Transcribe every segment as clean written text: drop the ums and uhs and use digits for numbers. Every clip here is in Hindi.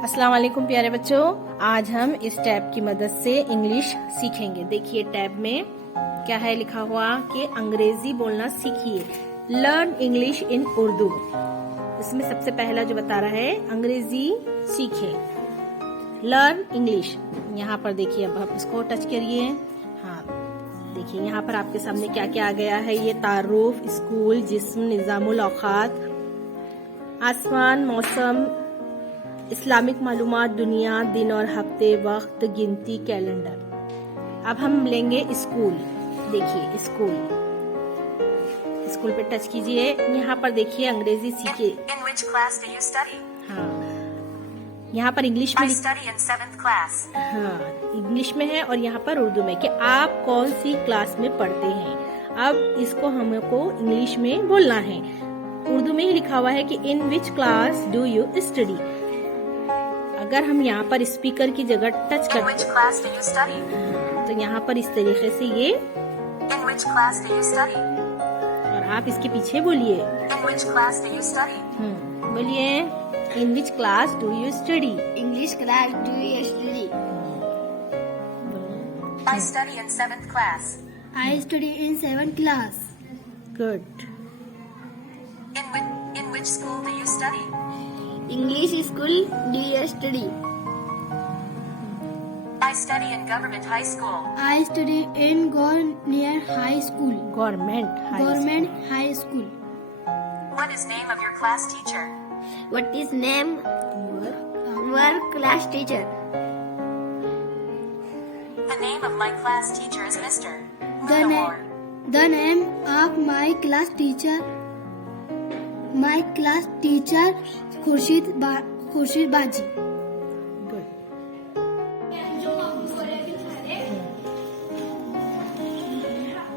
अस्सलाम वालेकुम प्यारे बच्चों, आज हम इस टैब की मदद से इंग्लिश सीखेंगे। देखिए टैब में क्या है लिखा हुआ कि अंग्रेजी बोलना सीखिए, लर्न इंग्लिश इन उर्दू। इसमें सबसे पहला जो बता रहा है अंग्रेजी सीखे, लर्न इंग्लिश। यहाँ पर देखिए, अब आप इसको टच करिए। हाँ देखिए यहाँ पर आपके सामने क्या क्या आ गया है। ये तारुफ, स्कूल, जिस्म, निजामुल औकात, आसमान, मौसम, इस्लामिक मालूमात, दुनिया, दिन और हफ्ते, वक्त, गिनती, कैलेंडर। अब हम लेंगे स्कूल। देखिए स्कूल पे टच कीजिए। यहाँ पर देखिए अंग्रेजी सीखिए। In which class do you study? हाँ यहाँ पर इंग्लिश में I study in 7th class. हाँ इंग्लिश में है और यहाँ पर उर्दू में कि आप कौन सी क्लास में पढ़ते हैं। अब इसको हमको इंग्लिश में बोलना है। उर्दू में ही लिखा हुआ है कि in which class do you study. अगर हम यहाँ पर स्पीकर की जगह टच In which करते class do you study? तो यहाँ पर इस तरीके से ये, In which class do you study? और आप इसके पीछे बोलिए। In which class do you study? बोलिए, in which class do you study. English class do you study? I study in 7th class. I study in 7th class. Good. In which school do you study? English school do you study? I study in Government High School. I study in near high school. Government High school. What is name of your class teacher? What is name? Our class teacher. The name of my class teacher is Mr. The Munawar. name of my class teacher. My class teacher Khurshid Baji. Good.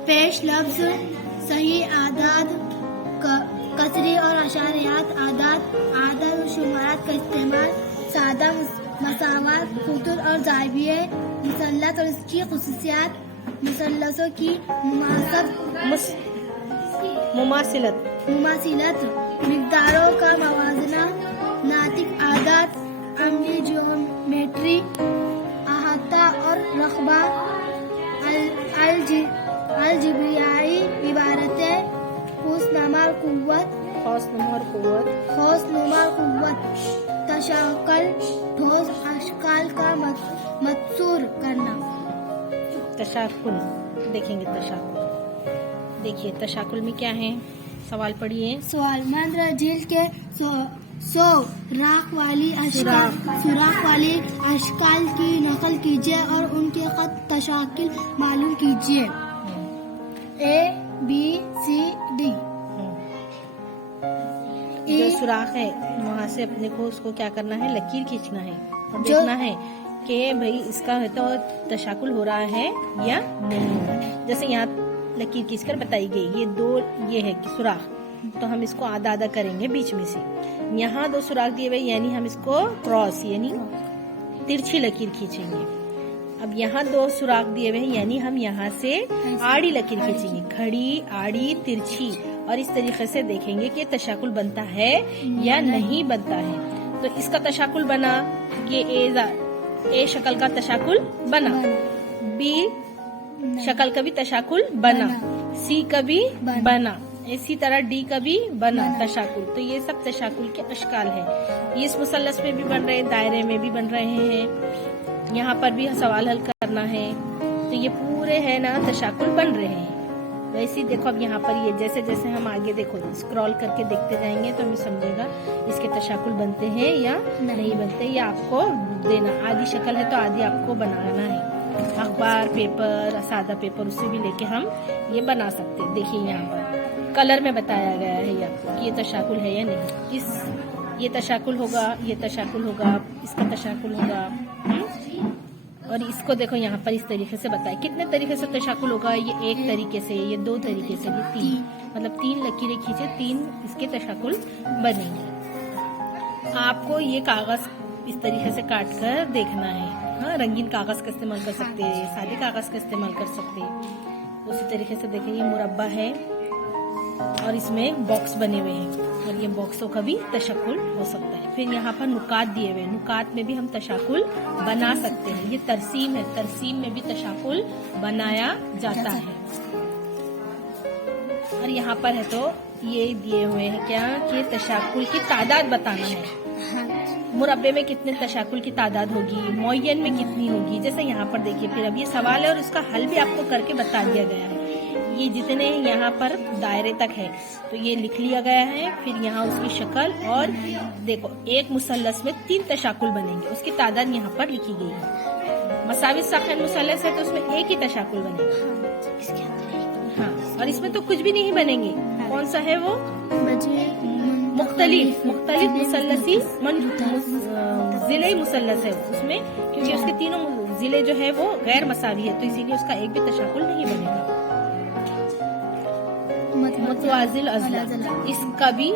पेश लफ्ज सही आदाद, कसरी और अशारियात, आदाद और शुमारात का इस्तेमाल, सादा मसावात, खुतूत और जाइबिये, मुसल्लत और इसकी खुसूसियात, मुसल्लसों की मुमासिलत, मिक़दारों का मवाजना, नातिक आदात, अम्ली ज्योमेट्री, अहाता और रकबा, अलजिब्रियाई इबारतें, खुशनुमा कुव्वत, तशाकल, ठोस अशकाल का मत्सूर करना। तशाकुल देखेंगे। तशाकुल देखिए, तशाकुल में क्या है, सवाल पढ़िए। सवाल, मंद्रजिल के सुराख वाली अशकाल की नकल कीजिए और उनके खत तशाकिल मालूम कीजिए। A B C D। जो सुराख है वहाँ से अपने को उसको क्या करना है, लकीर खींचना है और देखना है कि भाई इसका है तो तशाकुल हो रहा है या नहीं हो रहा है। जैसे यहाँ लकीर खींचकर बताई गई, ये दो ये है कि सुराख, तो हम इसको आधा आधा करेंगे बीच में से। यहाँ दो सुराख दिए हुए यानी हम इसको क्रॉस यानी तिरछी लकीर खींचेंगे। अब यहाँ दो सुराख दिए हुए हैं यानी हम यहाँ से आड़ी लकीर खींचेंगे, खड़ी, आड़ी, तिरछी, और इस तरीके से देखेंगे कि तशाकुल बनता है या नहीं बनता है। तो इसका तशाकुल बना, ये ए शक्ल का तशाकुल बना, बी शक्ल का भी तशाकुल बना, सी का भी बना, इसी तरह डी का भी बना तशाकुल। तो ये सब तशाकुल के अशकाल है। ये इस मुसल्लस में भी बन रहे हैं, दायरे में भी बन रहे हैं, यहाँ पर भी सवाल हल करना है। तो ये पूरे है ना तशाकुल बन रहे हैं। वैसे ही देखो, अब यहाँ पर ये जैसे जैसे हम आगे देखो स्क्रॉल करके देखते जाएंगे तो हमें समझेगा इसके तशाकुल बनते हैं या नहीं बनते। ये आपको देना, आधी शक्ल है तो आधी आपको बनाना है। अखबार, पेपर, सादा पेपर, उससे भी लेके हम ये बना सकते हैं। देखिए यहाँ पर कलर में बताया गया है ये आपको कि ये तशाकुल है या नहीं। ये तशाकुल होगा, ये तशाकुल होगा, इसका तशाकुल होगा। और इसको देखो यहाँ पर इस तरीके से बताए कितने तरीके से तशाकुल होगा। ये एक तरीके से, ये दो तरीके से, ये तीन, मतलब तीन लकीरें खींचे, तीन इसके तशाकुल बनेंगे। आपको ये कागज इस तरीके से काट कर देखना है। हाँ, रंगीन कागज का इस्तेमाल कर सकते हैं, सादे कागज का इस्तेमाल कर सकते हैं। उसी तरीके से देखें, ये मुरब्बा है, और इसमें एक बॉक्स बने हुए हैं और ये बॉक्सों का भी तशक्कुल हो सकता है। फिर यहाँ पर नुकात दिए हुए हैं, नुकात में भी हम तशक्कुल बना सकते हैं। ये तरसीम है, तरसीम में भी तशक्कुल बनाया जाता है। और यहाँ पर है तो ये दिए हुए हैं क्या कि तशक्कुल की तादाद बताना है। मुरब्बे में कितने तशक्कुल की तादाद होगी, मुअय्यन में कितनी होगी, जैसे यहाँ पर देखिए। फिर अब ये सवाल है और उसका हल भी आपको करके बता दिया गया है। ये जितने यहाँ पर दायरे तक है तो ये लिख लिया गया है। फिर यहाँ उसकी शक्ल और देखो एक मुसल्लस में 3 तशक्कुल बनेंगे, उसकी तादाद यहाँ पर लिखी गई है। मसावी साखिन मुसल्लस है तो उसमें एक ही तशक्कुल बनेगा। हाँ, और इसमें तो कुछ भी नहीं बनेंगे। कौन सा है वो? मुख्तलिफ मुसल्लसी जिले मुसल्लस है उसमें, क्योंकि उसके तीनों जिले जो है वो गैर मसावी है तो इसीलिए उसका एक भी तशक्कुल नहीं बनेगा। मुतवाजिल अज़ला, इसका भी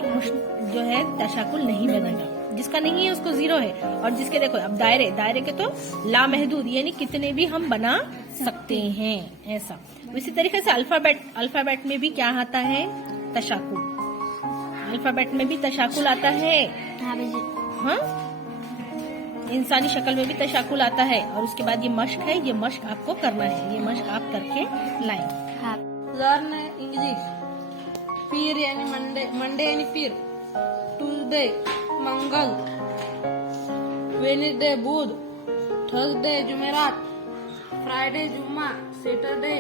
जो है तशक्कुल नहीं बनेगा। जिसका नहीं है उसको 0 है। और जिसके देखो अब दायरे के तो लामहदूद यानी कितने भी हम बना सकते हैं ऐसा। इसी तरीके से अल्फाबेट में भी क्या आता है? तशक्कुल। अल्फाबेट में भी तशक्कुल आता है। हाँ, इंसानी शक्ल में भी तशक्कुल आता है। और उसके बाद ये मश्क है, ये मश्क आपको करना है, ये मश्क आप करके लाएं। Learn English. फिर यानी मंडे यानी फिर, ट्यूसडे मंगल, वेडनेसडे बुध, थर्सडे जुमेरात, फ्राइडे जुम्मा, सैटरडे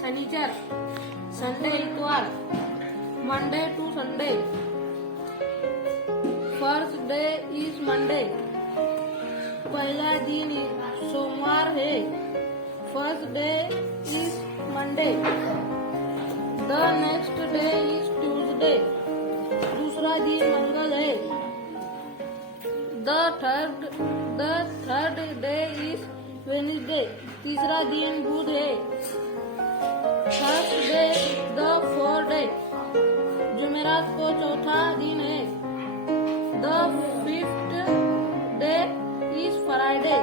शनिचर, संडे इतवार, Monday to Sunday, first day is Monday, पहला दिन सोमवार है, first day is Monday, the next day is Tuesday, दूसरा दिन मंगल है, the third day is Wednesday, तीसरा दिन बुध है, थर्सडे द फोर्थ डे, जुमेरात को चौथा दिन है, the fifth day is Friday,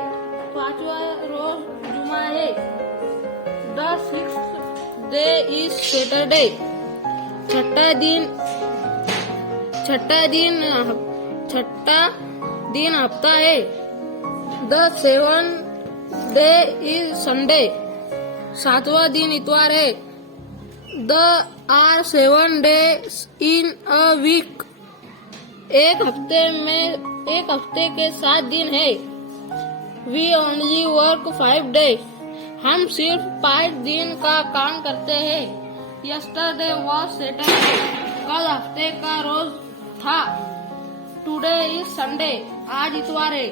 पांचवा रोज जुमा है, the sixth day is Saturday, छठा दिन हफ्ता है, the seventh day is Sunday, सातवां दिन इतवार है, there are 7 days in a week, एक हफ्ते के 7 दिन है, वी ओनली वर्क 5 days, हम सिर्फ 5 दिन का काम करते हैं, यस्टरडे वॉज सैटरडे, कल हफ्ते का रोज था, टुडे इज संडे, आज इतवार है,